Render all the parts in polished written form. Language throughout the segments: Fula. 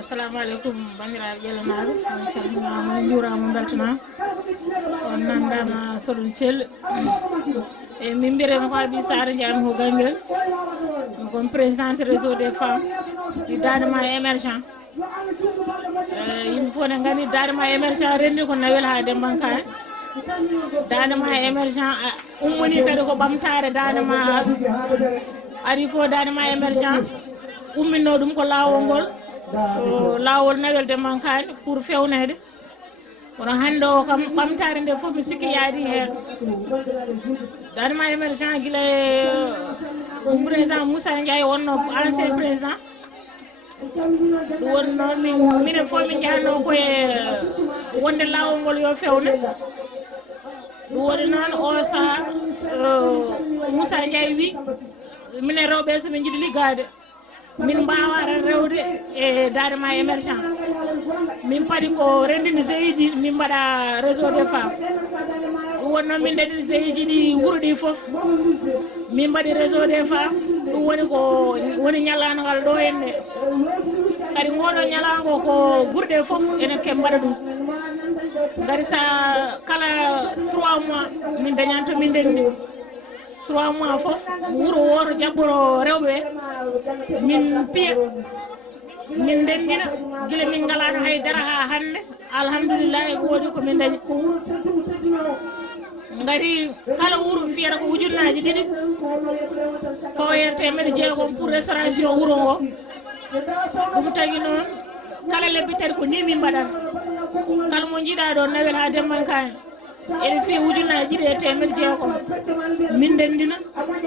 assalamu alaikum bandiraɓe ƴellanaɓe on calminama on juurama beltanama on nandama soɗum celli e min mbiyetemi ko Haby Sara jeeyami ko Ganguel min kon présidente réseau des femmes du Dadema émergent yimɓe fof ne gandi Dadema émergent rendi ko Nawel ha Dembankaye Dadema émergent ummoni kadi ko ɓamtare Dadema ari fo Dadema émergent ummino ɗum ko lawol ngol lawol Nawel Dembankaye pour fewnede kono hande o kam ɓamtare nde foof mi sikki yaadi hen Dadema émergent guila président Moussa Ndiaye wonno ancien président ɗum woni noon minen fof min jahano koye wonde lawol ngol yo fewne ɗum woni noon o saaha Moussa Ndiaye wi minen rewɓe somin jiiɗi liggade min mbawata rewde e Dadema émergent min paadi ko rendinde GIE ji min mbaɗa réseau des femmes ɗum woni noon min ɗeɗi GIE ji ɗi wuuro ɗi foof min mbaɗi réseau des femmes ɗum woni ko woni ñalanagal ɗo henne kadi ngoɗo ñalago ko ɓurɗe foof enen ke mbaɗa ɗum gari sa kala 3 mois min dañanto min ndenndi 3 mois foof wuuro woto jaɓɓoro rewɓe min piya min ndendina guila min ngalano haydara ha hande alhamdulillahi woodi ko min dañi ngari kala wuuro fiyata ko ujunnaji ɗiɗi fawoyere temedde jeegom pour restauration wuuro ngo ɗum tagui noon kala lebbi tati ko ni min mbaɗata kala mo jiiɗa ɗo Nawel ha Dembankaye eɗen fiya ujunnaji ɗiɗi e temedde jeegom min ndendina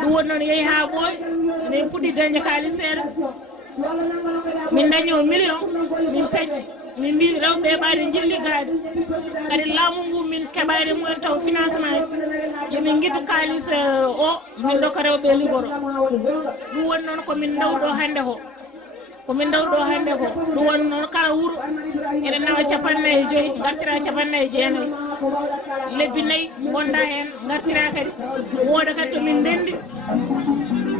ɗum woni noon yeehi ha ɓooy enen puɗɗi dañde kalis seeɗa min dañi o million min pecci min mbi rewɓe ɓaade jilligade kadi laamu ngu min keɓani mumen taw financement ji yomin guittu kalis o min dokka rewɓe ligoro ɗum woni noon komin dawɗo hande ko komin dawɗo hande ko ɗum woni noon kala wuuro eɗen nawa 45 gartira 49 lebbi 4 gonda hen gartira kadi wooda kadi to min ndendi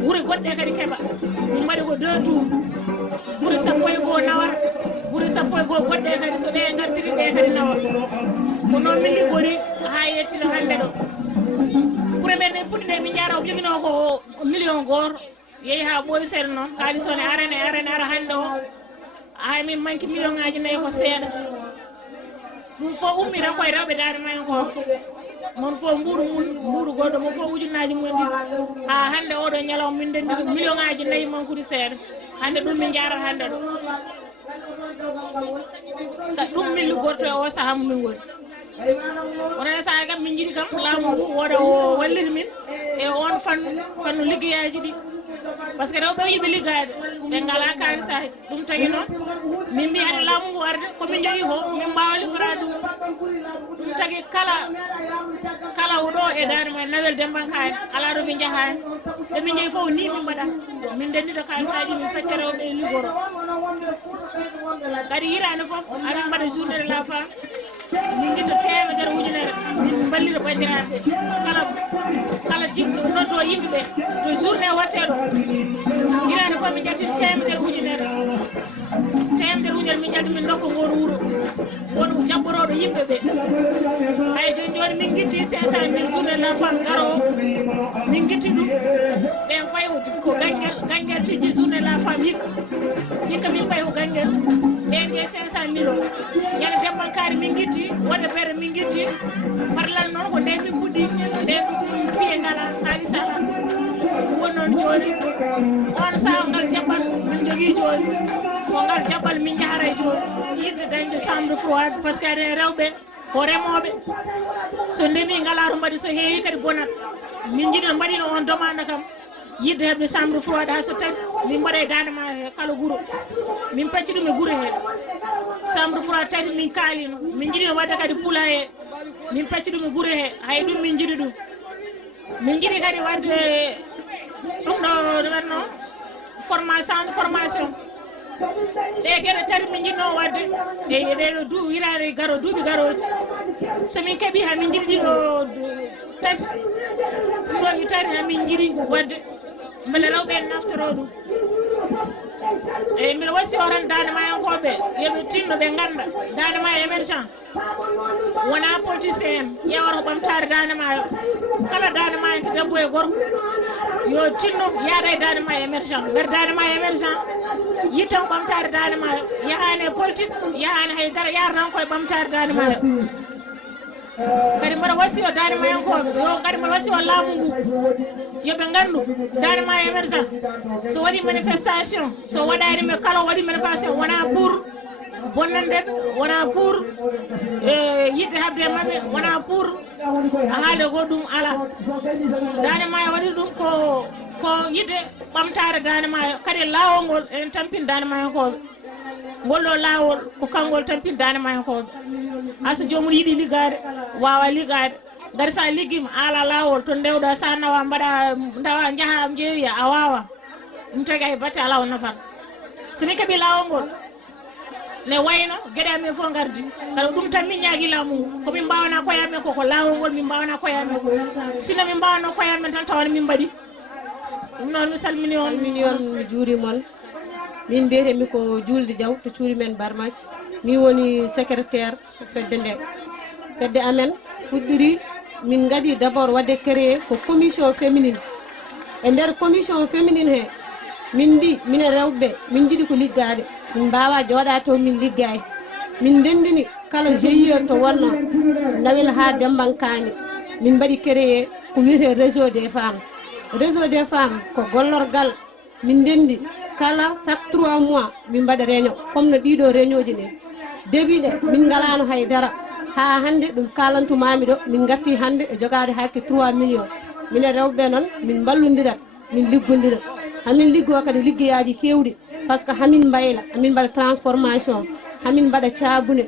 wuuro goɗɗe kadi keeɓa min mbaɗi ko 2 tours ɓuuri 11 nawata ɓuuri 11 goɗɗe kadi so ɗe gartiri ɗe kadi nawa ko noon min liggori ha yettino hande ɗo premier nde puɗɗi nde min jara o jogino ko million goto yeehi ha ɓooyi seeɗa noon kalis o ne arane ara hande o hay min manque million ngaji 4 ko seeɗa ɗum fof ummi tan koye rewɓe Dadema en ko mon fof mbuɗu goɗɗo mon fof ujunnaji mumen ɗiɗi ha hande oɗo ñalawma min ndendi million ngaji 4 manqude seeɗa hande ɗum min jarata hande ɗo ɗum min liggorto e o saaha mo min goni onen saaha kam min jiiɗi kam laamu ngu woda o wallita min e on fannu liggeyaji ɗi par ce que rewɓe yiiɓe liggade ɓe ngala kalisaji ɗum tagui noon min mbi hade laamu ngu arde komin jogui ko min mbawa liggorade ɗum tagui kala oɗo e Dadema Nawel Dembankaye ala ɗo min jahani ɗo min jeeyi foof ni min mbaɗa min ndendita kalisaji min pecca rewɓe e liggoro kadi hirande foof amin mbaɗa journée de la femme min guitta 100 ujunere min ballita bandiraɓe kala jimɗo noddo yimɓeɓe to journée watte ɗo hirande foof min ƴetti 100 ujunere 100 ujunere min ƴetti min dokka ngoon wuuro won jaɓɓoroɗo yimɓeɓe hay joni min guitti 500 000 journée de la femme garo min guitti ɗum ɓen fayi ko Ganguel tijji journée de la femme hikka min fayi ko Ganguel ɓen de 500 000 o ñande Dembankaari min guitti wonde feere min guitti parlal noon ko nden min puɗɗi nden ɗum piye ngala kalis ala woni noon joni on saha ngal jaɓɓal min jogui joni ko ngal jaɓɓal min jaharay joni yidde dañde chambre froide par ce que aɗen rewɓe ko remoɓe so ndemi ngala to mbaɗi so heewi kadi bonat min jiiɗi mbaɗino on demande kam yidde heɓde chambre froide ha so tawi min mbaɗa e Dadema he kala guuro min pecci ɗum e guure he chambre froide tati min kaalino min jiiɗino wadde kadi poulailler min pecci ɗum e guure he hay ɗum min jiiɗi ɗum min jiiɗi kadi wadde ɗum ɗo wanno formation ɗe gueɗe tati min jiɗno wadde ɗeɗo hirade duuɓi garoji somin keeɓi ha min jiiɗi ɗiɗo tati ɗum ɗo tati ha min jiiɗi wadde beele rewɓe en naftoro ɗum e mbiɗa wasi oran dande mayankoɓe yoɓe tinno ɓe ganda dande ma émergent wona politicien en ƴewata ko ɓamtare dande mayo kala dande mayo ko debbo e gorko yo tinno yaada e dande ma émergent nder dande ma émergent yittan ɓamtare dande mayo yahani e politique yahani haydara yaata tan koye ɓamtare dande mayo kadi mbaɗa wasi o dande mayankoɓe yo kadi mbaɗa wasi o laamu ngu yoɓe gandu dande ma émergent so waɗi manifestation so waɗanime kala waɗi manifestation wona pour bonnanden wona pour yidde habde mabɓe wona pour haale goɗɗum ala dande mayo waɗi ɗum ko yidde ɓamtare dande mayo kadi lawol ngol en tampin dande mayankoɓe ngol ɗo lawol ko kangol tampin dande mayankoɓe asa jomum yiiɗi liggade wawa liggade gari sa liggima ala lawol to ndewɗa sa nawa mbaɗa dawa jaaha jeewiya a wawa ɗum tagi ay batte ala o nafat somin keeɓi lawol ngol ne wayno gueɗe amen fof gardi kala ɗum tan min ñaagui laamu ngu komin mbawana koyamen koko lawol ngol min mbawana koyamen ko sino min mbawano koyamen tan tawana min mbaɗi ɗum noon mi salmini on mi juurimon min mbiyetemi ko Julde Diaw to cuuri men Barmaji min woni secrétaire fedde nde fedde amen fuɗɗiri min gadi d' abord wadde créé ko commission féminine e nder commission féminine he min mbi minen rewɓe min jiiɗi ko liggade min mbawa jooɗa to min liggay min ndendini kala GIE to wonno Nawel ha Dembankani min mbaɗi créé ko wiyete réseau des femmes ko gollorgal min ndendi kala chaque 3 mois min mbaɗa réunion comme no ɗiɗo réunion ji ɗi début ɗe min ngalano haydara ha hande ɗum kalantumami ɗo min garti hande e jogade hakke 3 millions minen rewɓe noon min ballodirat min liggodira hamin liggo kadi liggeyaji kewɗi par ce que hamin mbayla hamin mbaɗa transformation hamin mbaɗa cabune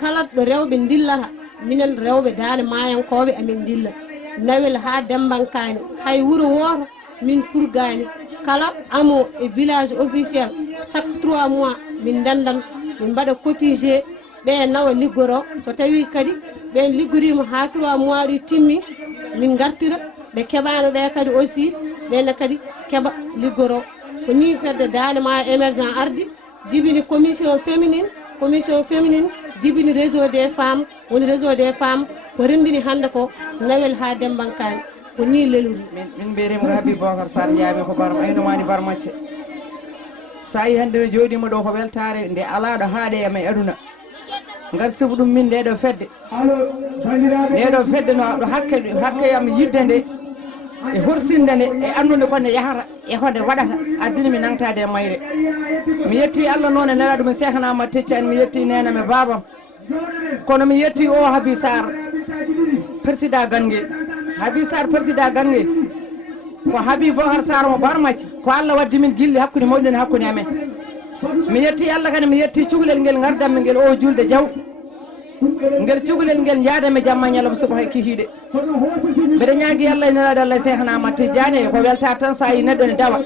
kala ɗo rewɓe dillata minen rewɓe dande mayankoɓe amin dilla Nawel ha Dembankani hay wuuro woto min purgani kala amo e village officiel chaque 3 mois min dandan min mbaɗa cotisé ɓe nawa liggoro so tawi kadi ɓen liggorima ha 3 mois ɗi timmi min gartira ɓe keɓano ɓe kadi aussi ɓenne kadi keɓa liggoro ko ni fedde dande ma émergent ardi jibini commission féminine jibini réseau des femmes woni réseau des femmes ko rendini hande ko Nawel ha Dembankani ko ni leluri min mbiyetemi ko Habib Bocar Sarr jaami ko Barma aynomani Barmacce sa yi hande mi jooɗima ɗo ko weltare nde alaɗo haaɗe e men aduna ngar sibu ɗum min ndeɗo fedde no ɗo hakke yam yidde nde e horsinde nde e annude konde yahata e honde waɗata addini mi nangtade e mayre mi yetti Allah noon e nelaɗo mi sehnama tecca en mi yetti nename babam kono mi yetti o Habi Sarr président Gangue président Gangue ko Habib Bocar Sarr mo Barmacce ko Allah waddi min gilli hakkude mawɗen hakkude amen mi yetti Allah kadi mi yetti cukalel ngel gardanmi ngel o Julde Diaw ngel cukalel ngel jaadame jamma ñalawma suba hay kihiɗe mbeɗa ñaagui Allah e nelaɗo Allah sehnama Tidiane ko welta tan sa yi neɗɗo ne dawa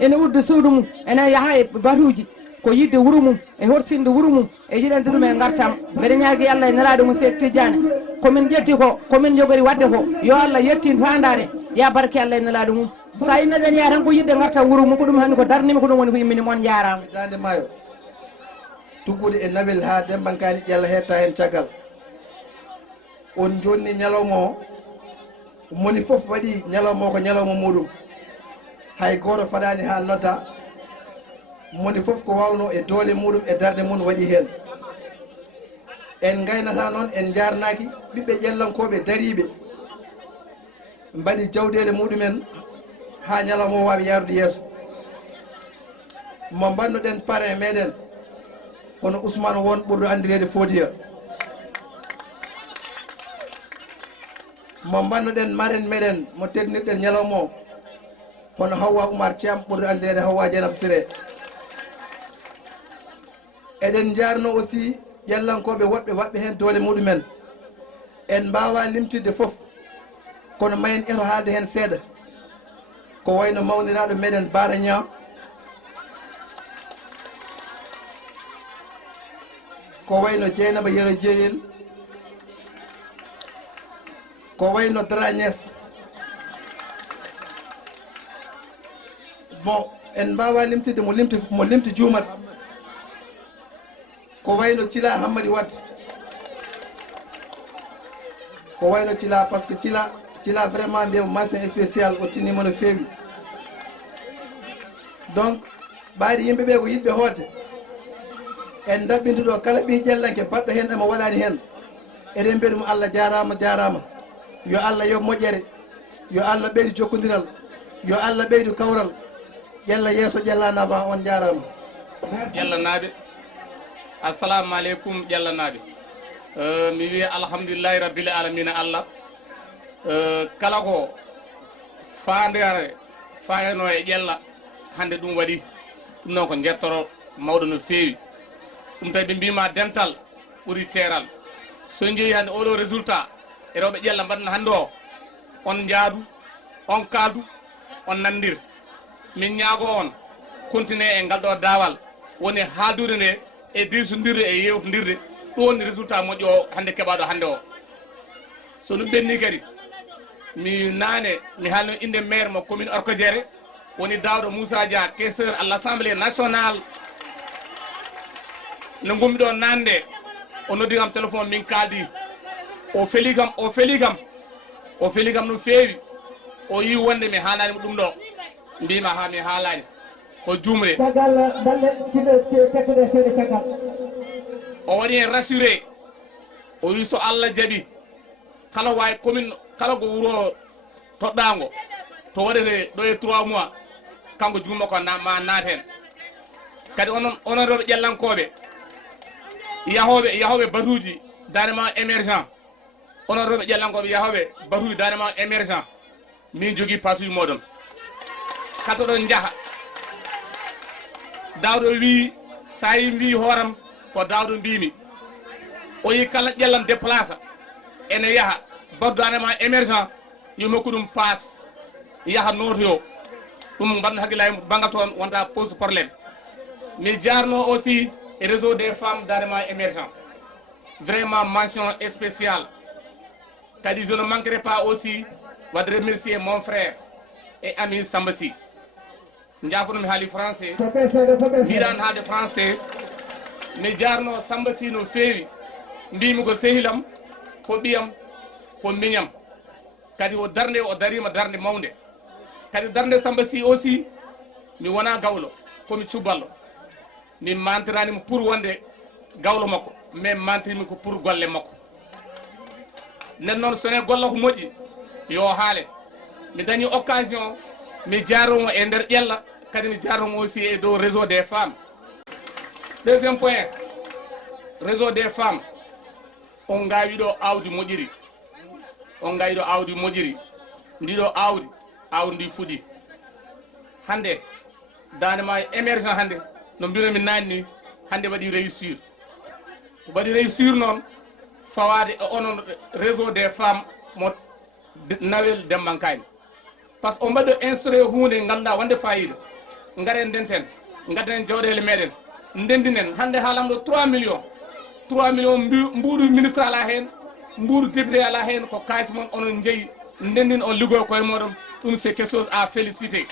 ene udda suudu mum ene yaaha e batuji ko yidde wuuro mum e horsinde wuuro mum e yiɗande ɗum e gartam mbeɗa ñaagui Allah e nelaɗo mum Seck Tidiane komin ƴetti ko komin jogori wadde ko yo Allah yettin fandare ya barke Allah e nelaɗo mum sa yi neɗɗo ne yaa tan ko yidde gartam wuuro mum ko ɗum hannde ko darnimi ko ɗum woni ko yimmini moon jarama dande maayo tukkude e Nawel ha Dembankani ƴella hetta hen caggal on jonni ñalawma o moni foof waɗi ñalawma o ko ñalawma muɗum hay goto faɗani ha nodda moni foof ko wawno e doole muɗum e darde mum waɗi hen en gaynata noon en jarnaki ɓiɓɓe ƴellankoɓe dariɓe mbaɗi jawɗele muɗumen ha ñalawma o wawi yarude yeeso mo mbannoɗen parrain meɗen kono Ousmane won ɓurɗo andirede Fodiya mo mbannoɗen marraine meɗen mo teddinirɗen ñalawma o hono Hawwa Oumar Thiam ɓurɗo andirede Hawwa Dieynaba Siré eɗen jarno aussi ƴellankoɓe waɓɓe hen doole muɗumen en mbawa limtidde foof kono mayen eto haalde hen seeɗa ko wayno mawniraɗo meɗen Bara Niang ko wayno Dieynaba Yero Jeeyel ko wayno Dra Niass bon en mbawa limtide mo limti juumat ko wayno Thila Hammady Wadde ko wayno Thila par ce que Thila vraiment mbiyamo mention spécial o tinnima no feewi donc ɓaadi yimɓe ɓe ko yiɗɓe hoodde en daɓɓintuɗo kala ɓi ƴellanke baɗɗo hen emo waɗani hen eɗen mbiya ɗum Allah jarama yo Allah yob moƴƴere yo Allah ɓeydu jokkodiral yo Allah ɓeydu kawral ƴella yeeso ƴellanaba on jarama ƴellanaɓe assalamu aleykum ƴellanaɓe mi wiya alhamdulillahi rabbil alamina Allah kala ko fandare fayano e ƴella hande ɗum waɗi ɗum noon ko jettoro mawɗo no feewi ɗum tawi ɓe mbima dental ɓuuri ceeral so jeeyi hande oɗo résultat e rewɓe ƴella mbaɗna hande o on jaadu on kaldu on nandir min ñaago on continue e ngal ɗo daawal woni haaldude nde e diisodirde e yewtodirde ɗum woni résultat moƴƴo o hande keɓaɗo hande o so ɗum ɓenni kadi mi naane mi haalno inde maire mo commune Orkodiéré woni Daouda Moussa Dia caisseur à l'Assemblée nationale no gummi ɗo nande o noddi kam téléphone min kaldi o feeli kam no feewi o yi wonde mi haalani ɗum ɗo mbima ha mi haalani ko jumre o waɗi hen rassuré o wi so Allah jaaɓi kala wawi commune kala ko wuuro toɗɗago to waɗete ɗo e 3 mois kanko jumma ko ma naat hen kadi onon rewɓe ƴellankoɓe yahoɓe batuji danema émergent onon rewɓe ƴellankoɓe yahoɓe batuji danema émergent min jogui pasuji moɗon katoɗon jaaha Daouda wi sa yi mbi hooram ko Daouda mbimi o yi kala ƴellam déplace ene yaaha baddanema émergent yo makku ɗum passe yaaha notoyo ɗum mbaɗno hakkillaji banggal toon wonta pose probléme mi jarno aussi e réseau des femmes danema émergent vraiment mention spéciale kadi je ne manquerai pas aussi wadde remercier mon frère et ami Samba Sy jaafono mi haali français mbiɗan haalde français mi jarno Samba Sy no feewi mbimi ko sehilam ko ɓiyam ko miñam kadi o darde o darima darde mawde kadi darde Samba Sy aussi mi wona gawlo komi cuballo min mantiranimo pour wonde gawlo makko mais mantirimi ko pour golle makko nden noon sone golla ko moƴƴi yo haale mi dañi occasion mi jaromo e nder ƴella kadi mi jaromo aussi e dow réseau des femmes deuxième point réseau des femmes on gawi ɗo awdi moƴƴiri ndiɗo awdi ndi fuɗi hande danema émergent hande no mbinomi nanni hande waɗi réussir noon fawade e onon réseau des femmes mo Nawel Dembankani par ce que o mbaɗɗo instauré hunde ganduɗa wonde fayida garen ndenten gadden jawɗele meɗen ndendinen hande haalamɗo 3 millions mbuuɗu ministre ala hen mbuuɗu député ala hen ko kalis moon onon jeeyi ndendin on liggoyo koye moɗon ɗum c'est quelque chose à féliciter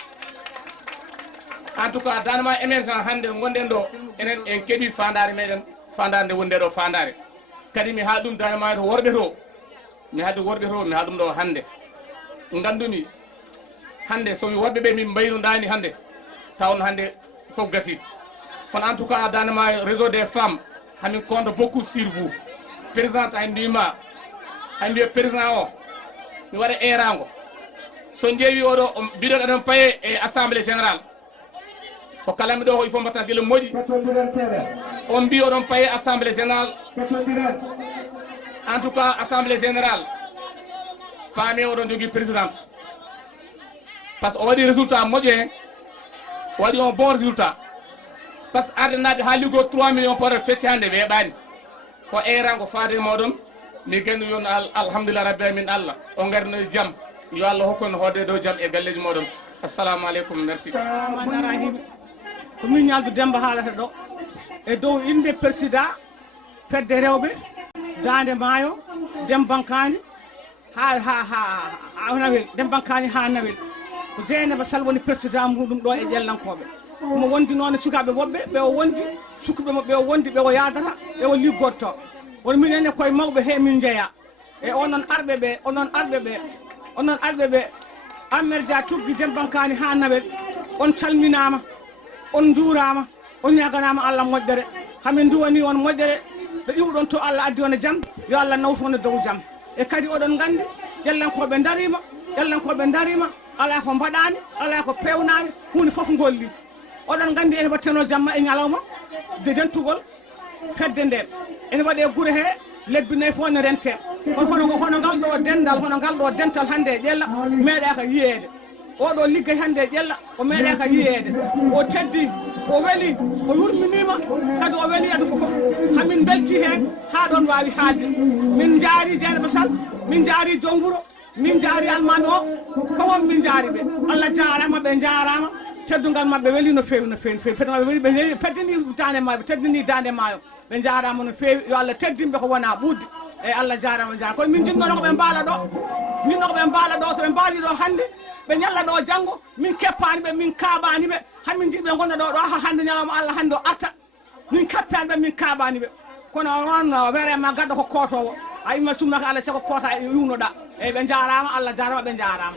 en tout cas danema émergent hande gonɗen ɗo enen en keeɓi fandare meɗen fandare nde woni nde ɗo fandare kadi mi haali ɗum danema to worɓe to mi haali ɗum ɗo hande gandumi hande somi worɓe ɓe min mbaynoɗani hande tawno hande fof gasi kono en tout cas danema réseau des femmes hamin compte beaucoup sur vous présidente hay mbima président o mi waɗa erago so jeewi oɗo mbiɗon eɗen paye e assemblée générale ko kalami ɗo ko il faut mbatta gueɗe moƴƴi on mbi oɗon paye assemblée générale en tout cas assemblée générale paami oɗon jogui présidente par ce que o waɗi résultat moƴƴo hen o waɗi on bon résultat par ce que ardenaɓe ha liggo 3 millions poɗo feccande weeɓani ko erago faade moɗon mi gandi yon alhamdulillah rabbi amin Allah o garno jaam yo Allah hokkon hoode dow jaam e galleji moɗon assalamu aleykum merci rahim ko min ñaldu Demba haalata ɗo e dow inde président fedde rewɓe Dande Maayo Dembankani ha Nawel Dembankani ha Nawel ko Dieynaba Sall woni président muɗum ɗo e ƴellankoɓe omo wondi noon e sukaɓe woɓɓe ɓe o wondi sukuɓe mo ɓe o wondi ɓe o yadata ɓe o liggorto wono min ene koye mawɓe he min jeeya e onon arɓe ɓe onon arɓe ɓe Amer Dia tuggi Dembankani ha Nawel on calminama on juurama on ñaganama Allah moƴƴere hamin duwani on moƴƴere ɓe iwɗon to Allah addi on e jaam yo Allah nawtu on e dow jaam e kadi oɗon gandi ƴellankoɓe darima ala ko mbaɗani ala ko pewnani hunde foof golli oɗon gandi ene watteno jamma e ñalawma de dentugol fedde nde ene waɗe guure he lebbi nayyi fof ne rente hono ngal ɗo dental hande e ƴella meeɗaka yiyede oɗo liggey hande e ƴella o meeɗaka yiyede o teddi o weeli o yurminima kadi o weeli adu fof hamin belti hen ha ɗon wawi haalde min jaari Dieynaba Sall min jaari joom wuuro min jaari almami o kowon min jaari ɓe Allah jarama ɓe jarama teddugal mabɓe weeli no fewi ɓe peddini dande maayo ɓe teddini dande maayo ɓe jarama no fewi yo Allah teddimɓe ko wona ɓudde eyyi Allah jarama koye min jinnono koɓe mbaala ɗo so ɓe mbaali ɗo hande ɓe ñalla ɗo janggo min keppani ɓe min kaɓani ɓe hamin jiɗi ɓe gonna ɗo ha hande ñalawma Allah hande o arta min keppani ɓe min kaɓani ɓe kono noon vraiment gaddo ko kotowo a yimma summaka Allah seko kota e yunoɗa eyyi ɓe jarama Allah jarama ɓe jarama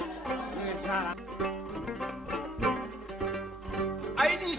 ayni